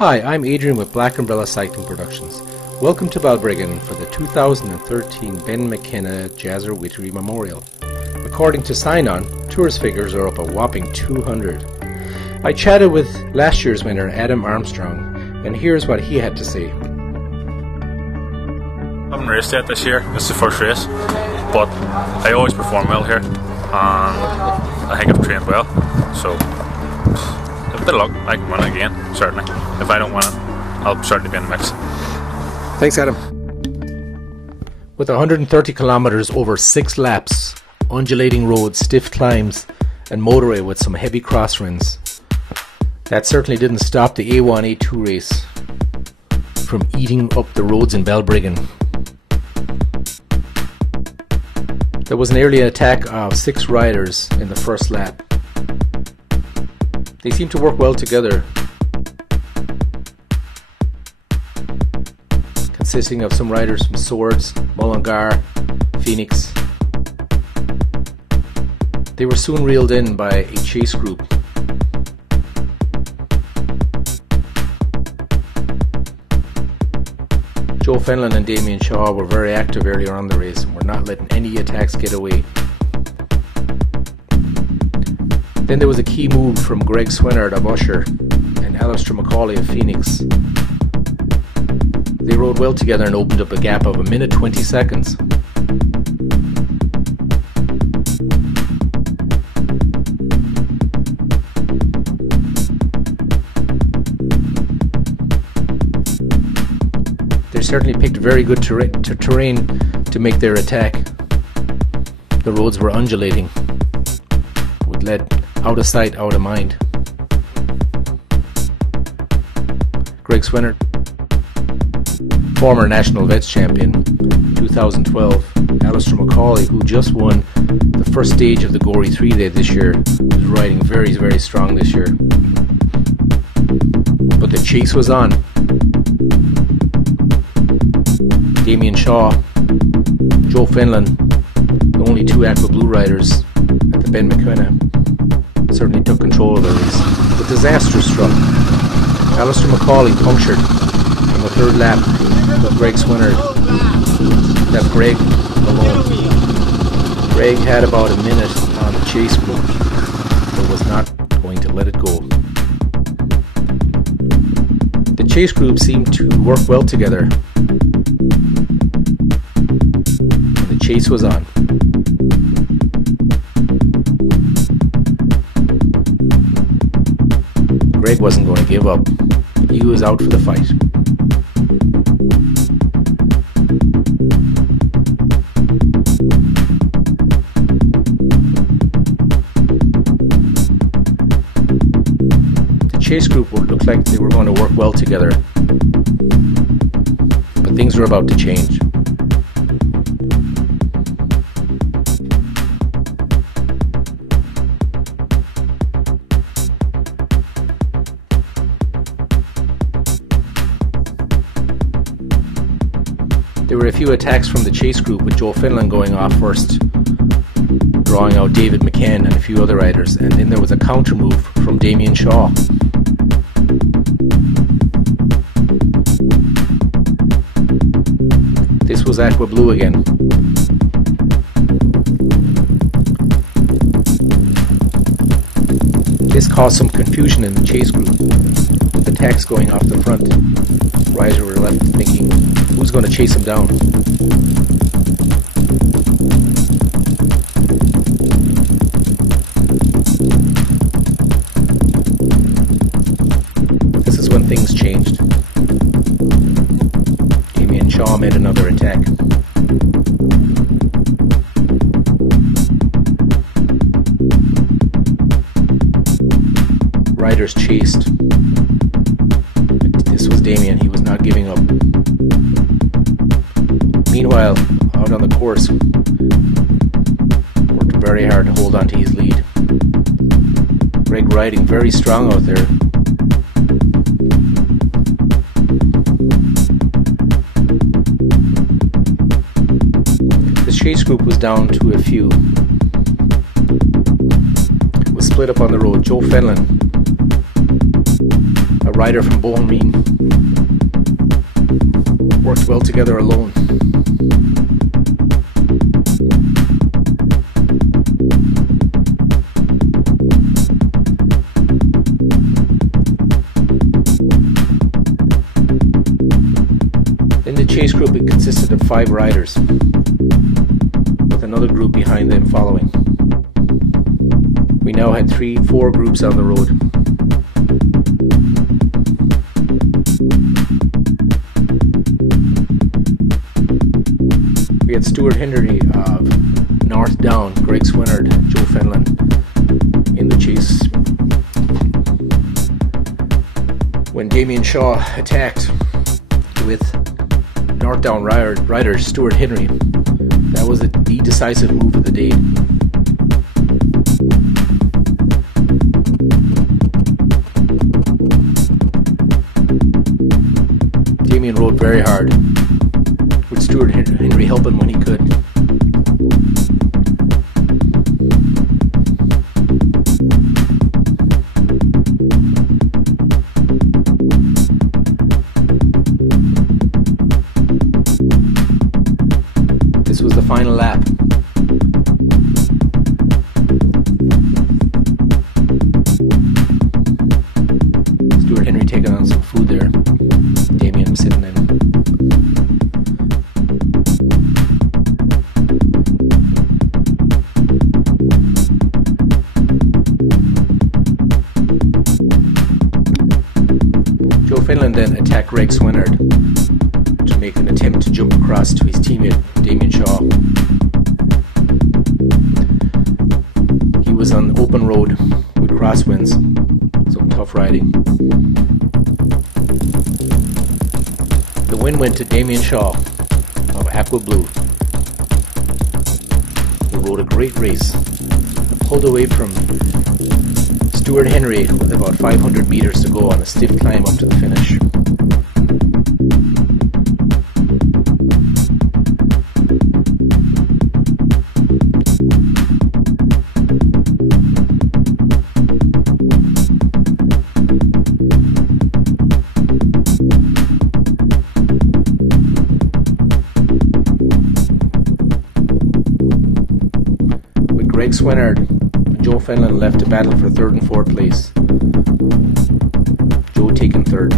Hi, I'm Adrian with Black Umbrella Cycling Productions. Welcome to Balbriggan for the 2013 Ben McKenna Memorial Memorial. According to Sign-On, tourist figures are up a whopping 200. I chatted with last year's winner Adam Armstrong, and here's what he had to say. I haven't raced yet this year. This is the first race, but I always perform well here, and I think I've trained well, so a bit of luck, I can win again, certainly. If I don't win it, I'll certainly be in the mix. Thanks, Adam. With 130 kilometers over 6 laps, undulating roads, stiff climbs, and motorway with some heavy crosswinds, that certainly didn't stop the A1, A2 race from eating up the roads in Balbriggan. There was an early attack of 6 riders in the first lap. They seemed to work well together, consisting of some riders from Swords, Mullingar, Phoenix. They were soon reeled in by a chase group. Joe Fenlon and Damien Shaw were very active earlier on the race and were not letting any attacks get away. Then there was a key move from Greg Swinard of Usher and Alistair McCauley of Phoenix. They rode well together and opened up a gap of 1 minute 20 seconds. They certainly picked very good terrain to make their attack. The roads were undulating, which led out of sight, out of mind. Greg Swinard, former National Vets Champion 2012, Alistair McCauley, who just won the first stage of the Gory 3-Day this year, was riding very, very strong this year. But the chase was on. Damien Shaw, Joe Fenlon, the only 2 AquaBlue riders at the Ben McKenna, certainly took control of the race. But disaster struck. Alistair McCauley punctured on the 3rd lap, but Greg Swinard left Greg alone. Greg had about 1 minute on the chase group, but was not going to let it go. The chase group seemed to work well together. The chase was on. Greg wasn't going to give up. He was out for the fight. The chase group looked like they were going to work well together, but things were about to change. There were a few attacks from the chase group, with Joe Fenlon going off first, drawing out David McCann and a few other riders, and then there was a counter move from Damien Shaw. This was AquaBlue again. This caused some confusion in the chase group, with attacks going off the front. Riders were left thinking, who's going to chase him down? This is when things changed. Damien Shaw made another attack. Riders chased. This was Damien, he was not giving up. Meanwhile, out on the course, worked very hard to hold on to his lead. Greg riding very strong out there. This chase group was down to a few. It was split up on the road. Joe Fenlon, a rider from Balbriggan worked well together alone. In the chase group, it consisted of 5 riders, with another group behind them following. We now had 4 groups on the road. We had Stuart Henry of North Down, Greg Swinard, Joe Fenlon in the chase. When Damien Shaw attacked with North Down rider Stuart Henry, that was the decisive move of the day. Damien rode very hard, with Stuart Henry helping when he could. This was the final lap. Stuart Henry taking on some food there. Damien sitting in. Joe Fenlon then attacked Greg Swinard to make an attempt to jump across to his teammate Damien Shaw. He was on open road with crosswinds, some tough riding. The win went to Damien Shaw of AquaBlue, who rode a great race, pulled away from Stuart Henry with about 500 meters to go on a stiff climb up to the finish. Greg Swinard and Joe Fenlon left to battle for 3rd and 4th place. Joe taking 3rd,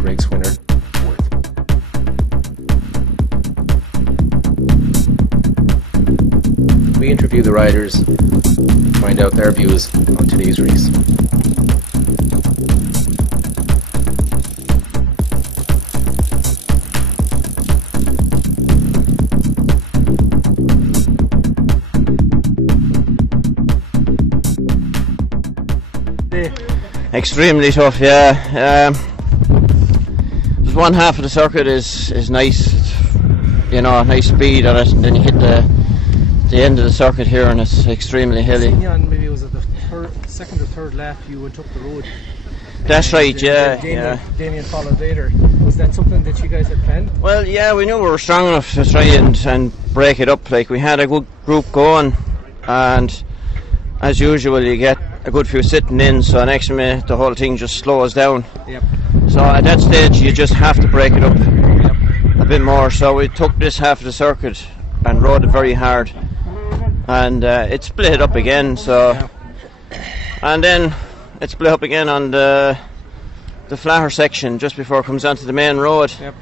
Greg Swinard 4th. We interview the riders to find out their views on today's race. Extremely tough, yeah. Just one half of the circuit is nice, you know, nice speed on it, and then you hit the end of the circuit here, and it's extremely hilly. Maybe it was at the 2nd or 3rd lap you went up the road. That's right, yeah. Damien followed later. Was that something that you guys had planned? Well, yeah, we knew we were strong enough to try and break it up. Like, we had a good group going, and as usual you get a good few sitting in, so next minute the whole thing just slows down. Yep. So at that stage you just have to break it up a bit more. So we took this half of the circuit and rode it very hard, and it split it up again. So, and then it split up again on the flatter section just before it comes onto the main road. Yep.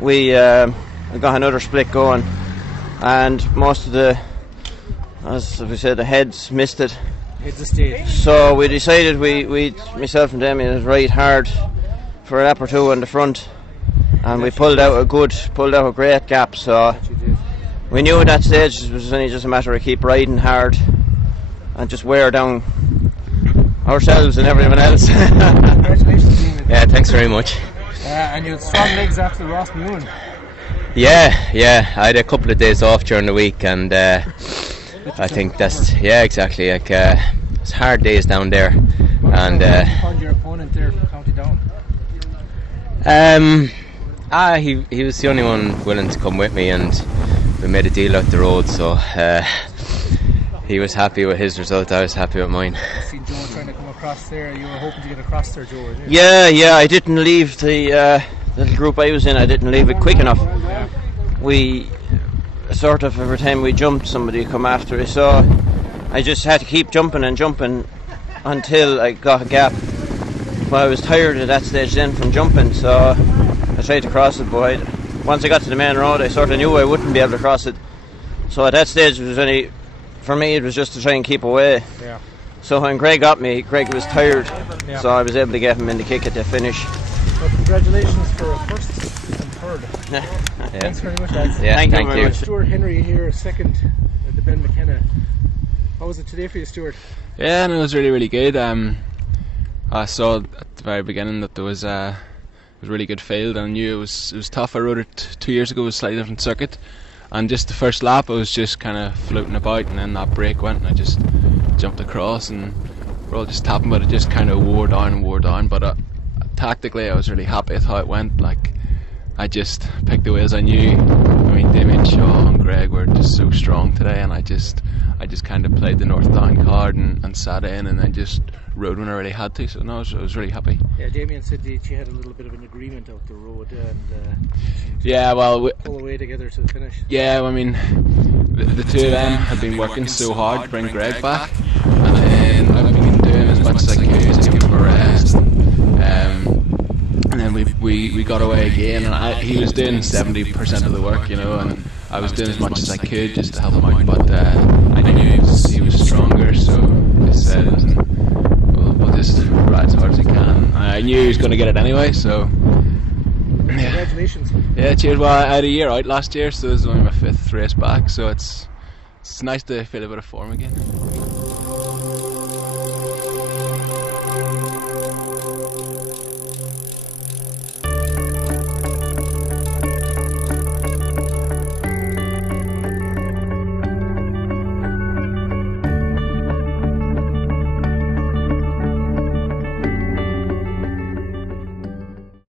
We got another split going, and most of the, as we said, the heads missed it. So we decided myself and Damien, would ride hard for a lap or two on the front, and we pulled out a great gap. So we knew at that stage it was only just a matter of keep riding hard and just wear down ourselves and everyone else. Congratulations, Damien. Yeah, thanks very much. And you had strong legs after Ross Moon. Yeah, I had a couple of days off during the week, and I think that's exactly. Like it's hard days down there, and on your opponent there from County Down. He was the only one willing to come with me, and we made a deal out the road. So he was happy with his result. I was happy with mine. I seen Joe trying to come across there. You were hoping to get across there, Joe. Yeah. I didn't leave the little group I was in. I didn't leave it quick enough. We sort of, every time we jumped, somebody come after us. So I just had to keep jumping until I got a gap. But I was tired at that stage then from jumping, so I tried to cross it, but once I got to the main road I sort of knew I wouldn't be able to cross it. So at that stage for me it was just to try and keep away. Yeah. So when Greg got me, Greg was tired, so I was able to get him in the kick at the finish. Well, congratulations for first and third. Thanks very much, lads. Yeah, thank you very much. Stuart Henry here, second at the Ben McKenna. How was it today for you, Stuart? Yeah, no, it was really, really good. I saw at the very beginning that there was a really good field, and I knew it was tough. I rode it 2 years ago, it was a slightly different circuit, and just the first lap I was just kind of floating about, and then that break went and I just jumped across and we're all just tapping, but it just kind of wore down. But tactically I was really happy with how it went. Like, I just picked the ways I knew. I mean, Damien Shaw and Greg were just so strong today, and I just kind of played the North Down card and sat in, and then just rode when I really had to. So no, I was really happy. Yeah, Damien said that you had a little bit of an agreement out the road, and yeah, well, pull away together to the finish. Yeah, I mean, the two of them had been working so hard to bring Greg back, and then I've been doing as much as I could to give him a rest. And then we got away again, and he was doing 70% of the work, you know, and I was doing as much as I could just to help him out. But I knew he was stronger, so I said, we'll just ride as hard as we can. I knew he was going to get it anyway, so. Congratulations. Yeah, cheers. Well, I had a year out last year, so this is only my 5th race back, so it's nice to feel a bit of form again.